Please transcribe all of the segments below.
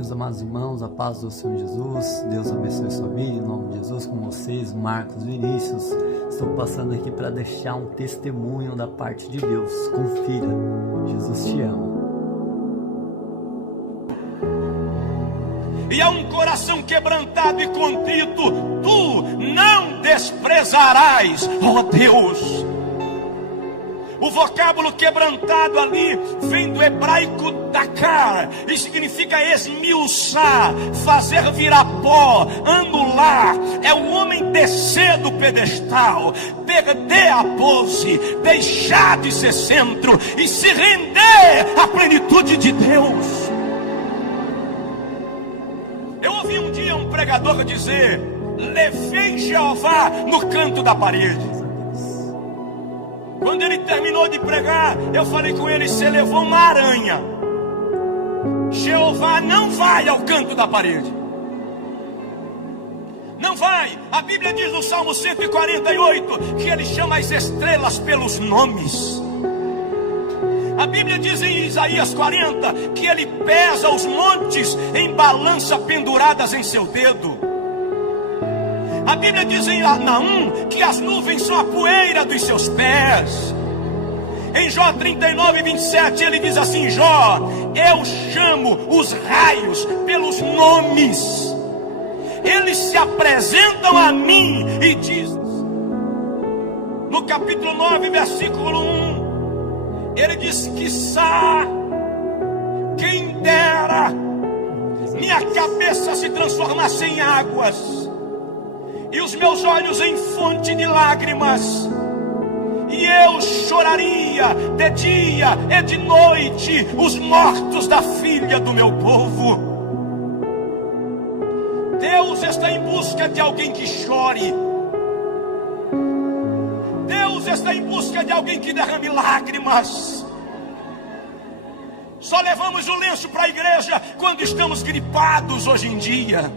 Meus amados irmãos, a paz do Senhor Jesus, Deus abençoe sua vida, em nome de Jesus, com vocês, Marcos Vinícius. Estou passando aqui para deixar um testemunho da parte de Deus. Confira, Jesus te ama. E a um coração quebrantado e contrito, tu não desprezarás, ó Deus. O vocábulo quebrantado ali vem do hebraico dakar e significa esmiuçar, fazer virar pó, anular. É o homem descer do pedestal, perder a pose, deixar de ser centro e se render à plenitude de Deus. Eu ouvi um dia um pregador dizer: levei Jeová no canto da parede. Quando ele terminou de pregar, eu falei com ele: você levou uma aranha. Jeová não vai ao canto da parede. Não vai. A Bíblia diz no Salmo 148 que ele chama as estrelas pelos nomes. A Bíblia diz em Isaías 40 que ele pesa os montes em balança penduradas em seu dedo. A Bíblia diz em Naum que as nuvens são a poeira dos seus pés. Em Jó 39, 27 ele diz assim: Jó, eu chamo os raios pelos nomes. Eles se apresentam a mim e dizem. No capítulo 9, versículo 1, ele diz: quiçá, quem dera minha cabeça se transformasse em águas e os meus olhos em fonte de lágrimas, e eu choraria de dia e de noite os mortos da filha do meu povo. Deus está em busca de alguém que chore. Deus está em busca de alguém que derrame lágrimas. Só levamos o lenço para a igreja quando estamos gripados hoje em dia.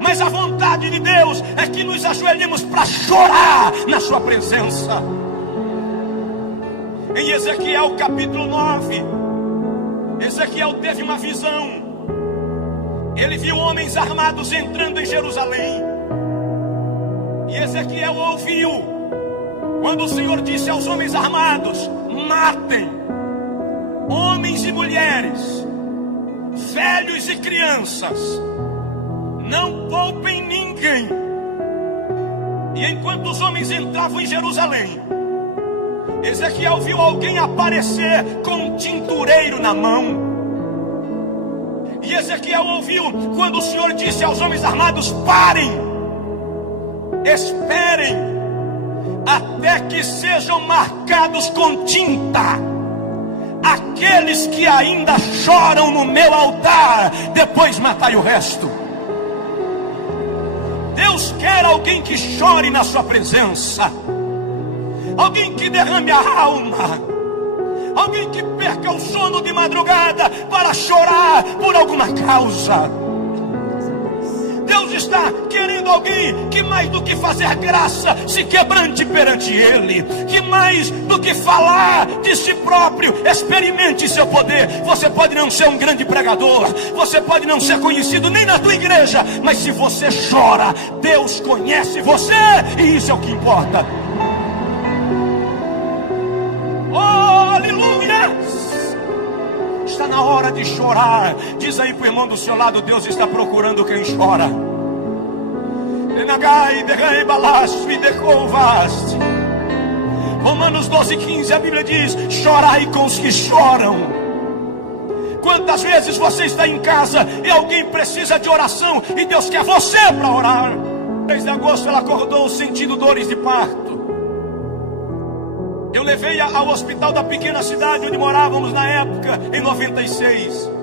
Mas a vontade de Deus é que nos ajoelhemos para chorar na sua presença. Em Ezequiel capítulo 9, Ezequiel teve uma visão. Ele viu homens armados entrando em Jerusalém. E Ezequiel ouviu quando o Senhor disse aos homens armados: matem homens e mulheres, velhos e crianças, não poupem ninguém. E enquanto os homens entravam em Jerusalém, Ezequiel viu alguém aparecer com um tintureiro na mão. E Ezequiel ouviu quando o Senhor disse aos homens armados: parem, esperem, até que sejam marcados com tinta aqueles que ainda choram no meu altar, depois matai o resto. Deus quer alguém que chore na sua presença, alguém que derrame a alma, alguém que perca o sono de madrugada para chorar por alguma causa. Deus está querendo alguém que, mais do que fazer graça, se quebrante perante Ele, que mais do que falar de si próprio, experimente seu poder. Você pode não ser um grande pregador, você pode não ser conhecido nem na tua igreja, mas se você chora, Deus conhece você, e isso é o que importa. Oh, aleluia! Está na hora de chorar. Diz aí para o irmão do seu lado: Deus está procurando quem chora. Romanos 12:15, a Bíblia diz: chorai com os que choram. Quantas vezes você está em casa e alguém precisa de oração e Deus quer você para orar? 3 de agosto ela acordou sentindo dores de parto. Eu levei-a ao hospital da pequena cidade onde morávamos na época, em 96.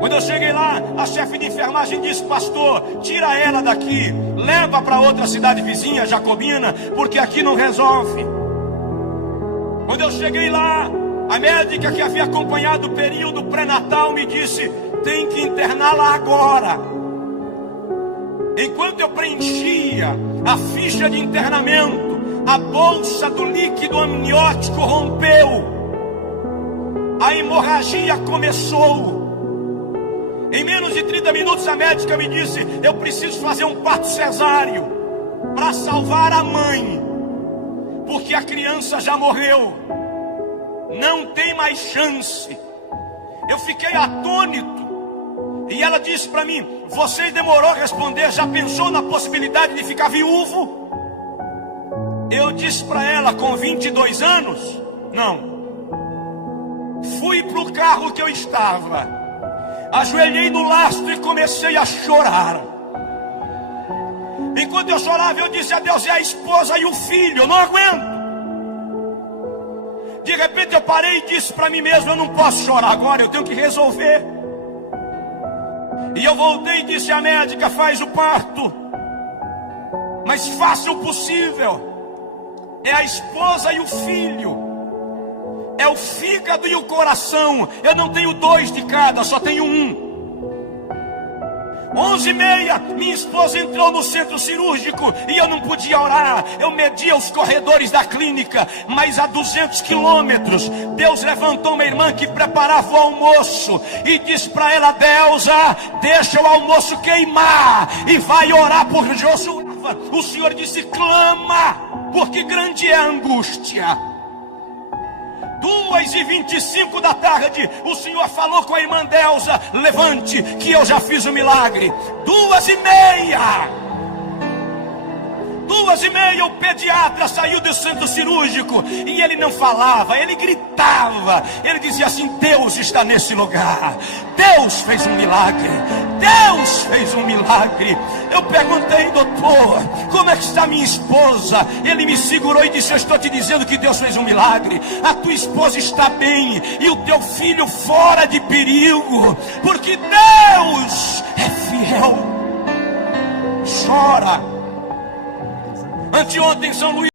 Quando eu cheguei lá, a chefe de enfermagem disse: pastor, tira ela daqui, leva para outra cidade vizinha, Jacobina, porque aqui não resolve. Quando eu cheguei lá, a médica que havia acompanhado o período pré-natal me disse: tem que interná-la agora. Enquanto eu preenchia a ficha de internamento, a bolsa do líquido amniótico rompeu, a hemorragia começou. Em menos de 30 minutos a médica me disse: eu preciso fazer um parto cesáreo para salvar a mãe, porque a criança já morreu, não tem mais chance. Eu fiquei atônito. E ela disse para mim: você demorou a responder, já pensou na possibilidade de ficar viúvo? Eu disse para ela, com 22 anos, não. Fui para o carro que eu estava, ajoelhei no lastro e comecei a chorar. Enquanto eu chorava, eu disse a Deus: é a esposa e o filho, eu não aguento. De repente eu parei e disse para mim mesmo: eu não posso chorar agora, eu tenho que resolver. E eu voltei e disse à médica: faz o parto, mas faça o possível. É a esposa e o filho, é o fígado e o coração. Eu não tenho dois de cada, só tenho um. 11h30, minha esposa entrou no centro cirúrgico e eu não podia orar. Eu media os corredores da clínica, mas a 200 quilômetros, Deus levantou uma irmã que preparava o almoço e disse para ela: Deusa, deixa o almoço queimar e vai orar por Josué. O Senhor disse: clama, porque grande é a angústia. 2h25 da tarde, o Senhor falou com a irmã Deusa: levante, que eu já fiz o milagre. 2h30, o pediatra saiu do centro cirúrgico e ele não falava, ele gritava. Ele dizia assim: Deus está nesse lugar, Deus fez um milagre, Deus fez um milagre. Eu perguntei: doutor, como é que está minha esposa? Ele me segurou e disse: eu estou te dizendo que Deus fez um milagre. A tua esposa está bem e o teu filho fora de perigo, porque Deus é fiel. Chora. Anteontem, São Luís.